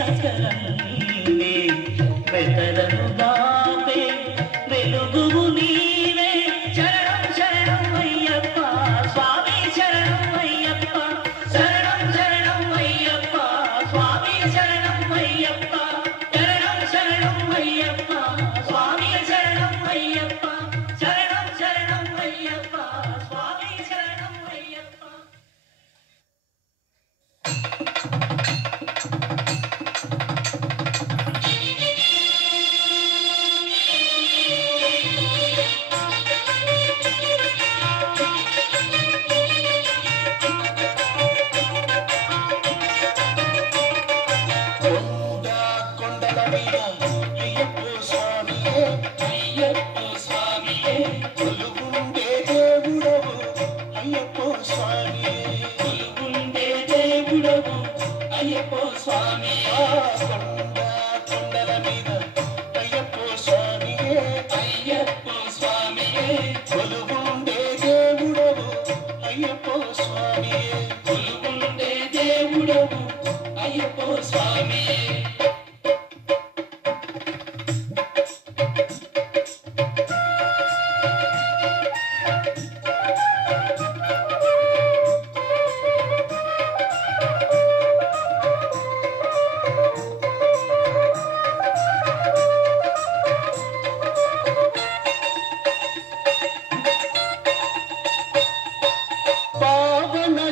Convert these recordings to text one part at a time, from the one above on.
సకలన్నీ వెతరను దాపే వెలుగువు నీవే శరణం శరణం అయ్యప్ప స్వామి శరణం అయ్యప్ప శరణం శరణం అయ్యప్ప స్వామి శరణం అయ్యప్ప శరణం శరణం అయ్యప్ప స్వామి శరణం అయ్యప్ప శరణం శరణం అయ్యప్ప స్వామి శరణం అయ్యప్ప.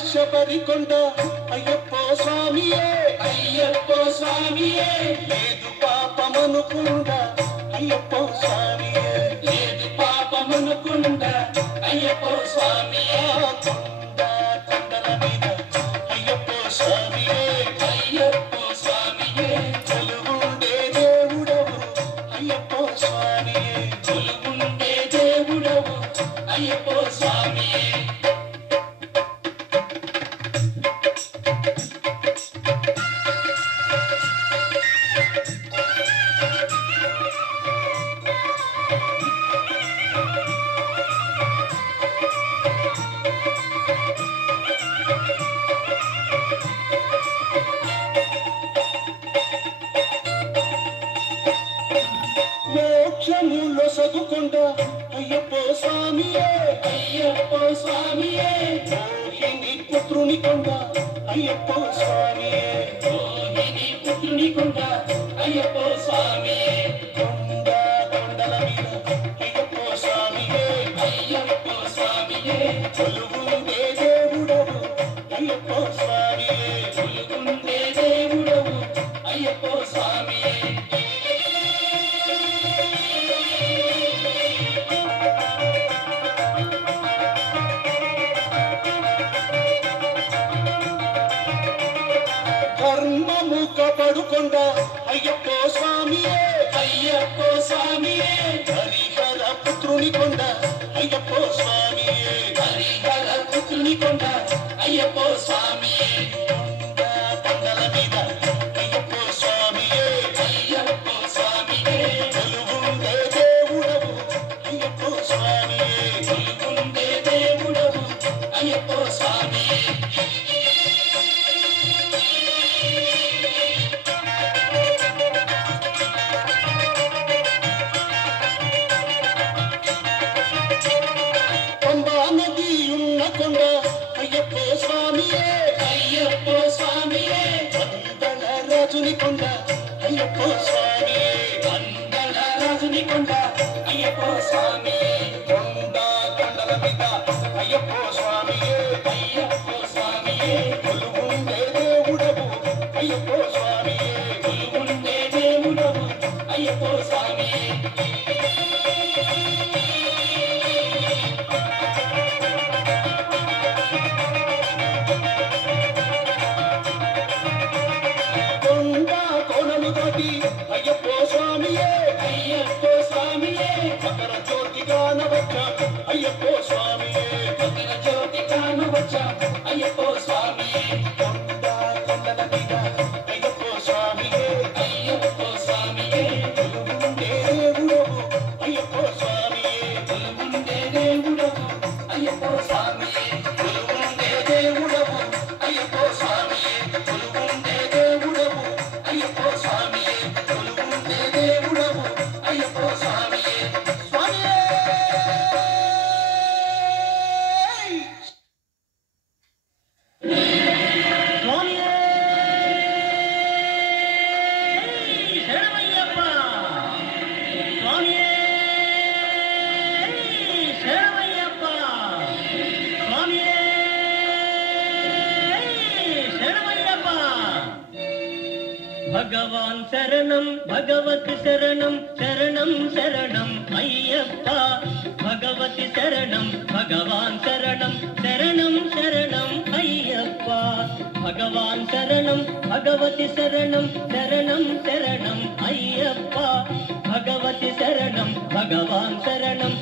శబరికొండ అయ్యప్ప స్వామియే అయ్యప్ప స్వామియే లేదు పాపమనుకుండ అయ్యప్ప స్వామియే లేదు పాపమనుకుండ అయ్యప్ప స్వామియే కొండ కొండల మీద అయ్యప్ప స్వామియే అయ్యప్ప స్వామియే కొలువుండే దేవుడవు అయ్యప్ప స్వామియే కొలువుండే దేవుడవు అయ్యప్ప స్వామియే. మోక్షములో సగుకొండ అయ్యప్ప స్వామియే అయ్యప్ప స్వామియే మోహిని పుత్రుని కొండ అయ్యప్ప స్వామియే మోహిని పుత్రుని కొండ అయ్యప్ప స్వామియే కొండ కొండల మీద అయ్యప్ప స్వామియే అయ్యప్ప స్వామియే కొలువుండే దేవుడవు అయ్యప్ప స్వామియే కొలువుండే దేవుడవు అయ్యప్ప స్వామియే. పడుకొండ అయ్యప్ప స్వామియే అయ్యప్ప స్వామియే హరిహర పుత్రుని కొండ అయ్యప్ప స్వామియే హరిహర పుత్రుని కొండ అయ్యప్ప స్వామియే కొండ కొండల మీద అయ్యప్ప స్వామియే అయ్యప్ప స్వామియే కొలువుండే దేవుడవు అయ్యప్ప స్వామియే కొలువుండే దేవుడవు అయ్యప్ప స్వామియే. కొండ అయ్యప్ప స్వామియే అయ్యప్ప స్వామియే వందల రాజుని కొండ అయ్యప్ప స్వామియే వందల రాజుని కొండ అయ్యప్ప స్వామియే కొండ కొండల మీద అయ్యప్ప స్వామియే అయ్యప్ప స్వామియే కొలువుండే దేవుడవు అయ్యప్ప స్వామియే కొలువుండే దేవుడవు అయ్యప్ప స్వామియే. అయ్యప్ప స్వామియే అయ్యప్ప స్వామియే మకర జ్యోతి గానవచ్చ అయ్యప్ప స్వామియే మకర జ్యోతి గానవచ్చ అయ్యప్ప స్వామియే కొండ కొండల మీద అయ్యప్ప స్వామియే అయ్యప్ప స్వామియే కొలువుండే దేవుడవు అయ్యప్ప స్వామియే కొలువుండే దేవుడవు అయ్యప్ప స్వామియే కొలువుండే దేవుడవు అయ్యప్ప స్వామియే కొలువుండే దేవుడవు అయ్యప్ప భగవాన్ శరణం భగవతి శరణం శరణం శరణం అయ్యప్ప భగవతి శరణం భగవాన్ శరణం శరణం శరణం అయ్యప్ప భగవాన్ శరణం భగవతి శరణం శరణం శరణం అయ్యప్ప భగవతి శరణం భగవాన్ శరణం